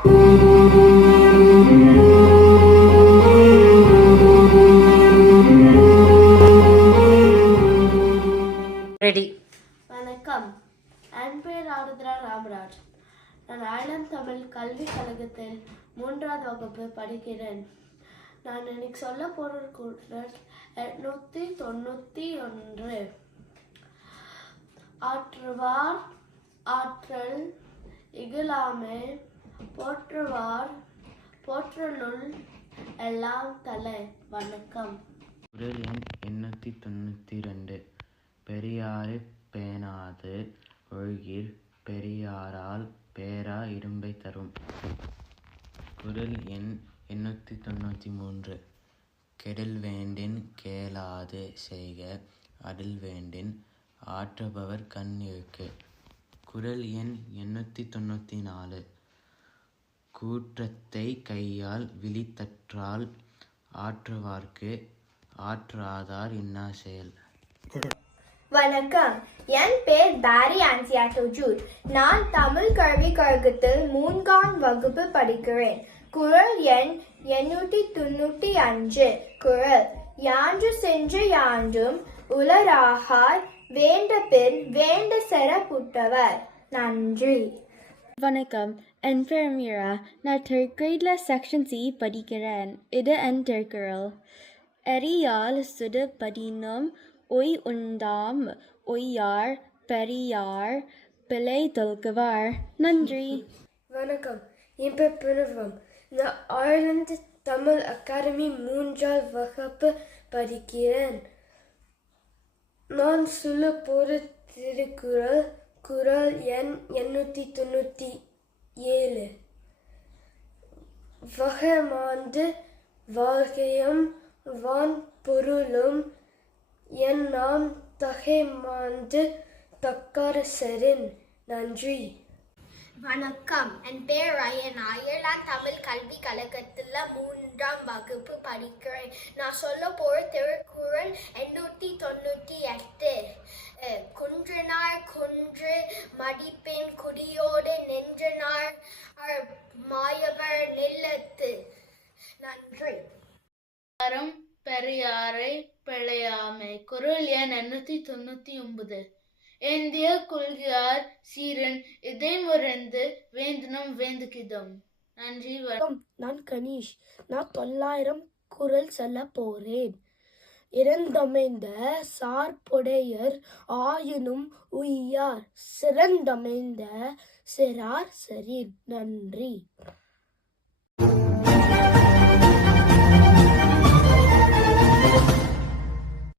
Ready. வணக்கம். என் பெயர் ஆருத்ரா ராமராஜ். நான் ஆயிலம் தமிழ் கல்விக் கழகத்தில் 3வது வகுப்பு படிக்கிறேன். நான் இன்னைக்கு சொல்ல போகிற குறள் 891. ஆற்றுவார் ஆற்றல் இகழாமை போற்றுவார் போற்றலுள் எல்லாம் தலை. வணக்கம். குறள் எண் 892. பெரியாரை பேணாது ஒழுகிற் பெரியாரால் பேரா இரும்பை தரும். குறள் எண் 893. கெடல் வேண்டின் கேளாது செய்க அடல் வேண்டின் ஆற்றுபவர் கண் இழுக்கு. குறள் எண் 894. கூற்றத்தை கையால் விழித்தற்றால் ஆற்றுவார்க்கு ஆற்றாதார் இன்னா செயல். வணக்கம். என் பேர் பாரி ஆன்சியாட்டோ ஜூட். நான் தமிழ் கல்விக் கழகத்தில் 3ஆம் வகுப்பு படிக்கிறேன். குறள் எண் 895. குறள் யான்று சென்று யாண்டும் உளராகார் வேண்ட பின் வேண்ட சிறப்புற்றவர். நன்றி. வணக்கம். என் பேர் மீரா. நான் 3rd gradeல செக்ஷன் C படிக்கிறேன். இது என் திருக்குறள். எரியால் சுடு படினும் ஒய் உண்டாம் ஒய்யார் பெரியார் பிழை தொல்குவார். நன்றி. வணக்கம். என் பேர் பிரணவம். நான் ஆயிரந்து தமிழ் அகாடமி 3ஆம் வகுப்பு படிக்கிறேன். நான் சொல்ல போற திருக்குறள் குறள் எண் 897. வகமாந்து வாழ்க்கையும் வான் பொருளும் என் நாம் தகைமாந்து தக்கரசரின். நன்றி. வணக்கம். என் பேர் ரயன். அயர்லாந்து தமிழ் கல்விக் கழகத்தில் 3ஆம் வகுப்பு படிக்கிறேன். நான் சொல்ல போற திருக்குறள் 898. குன்றனார் குன்று மடிப்பெண் குடியோடு நின்றனார் மாயவர் நில்லத்து. நன்றி. பெரியாரை பிழையாமை. குறள் எண் 899. ஏந்திய கொள்கையார் சீரன் இதை முறைந்து வேந்தனும் வேந்துகிதம். நன்றி. நான் கணீஷ். நான் 900 குறள் சொல்ல போறேன். இறந்தமைந்த சார்புடையர் ஆயினும் உய்யார் சிறந்தமைந்த சிறார் சரீர். நன்றி.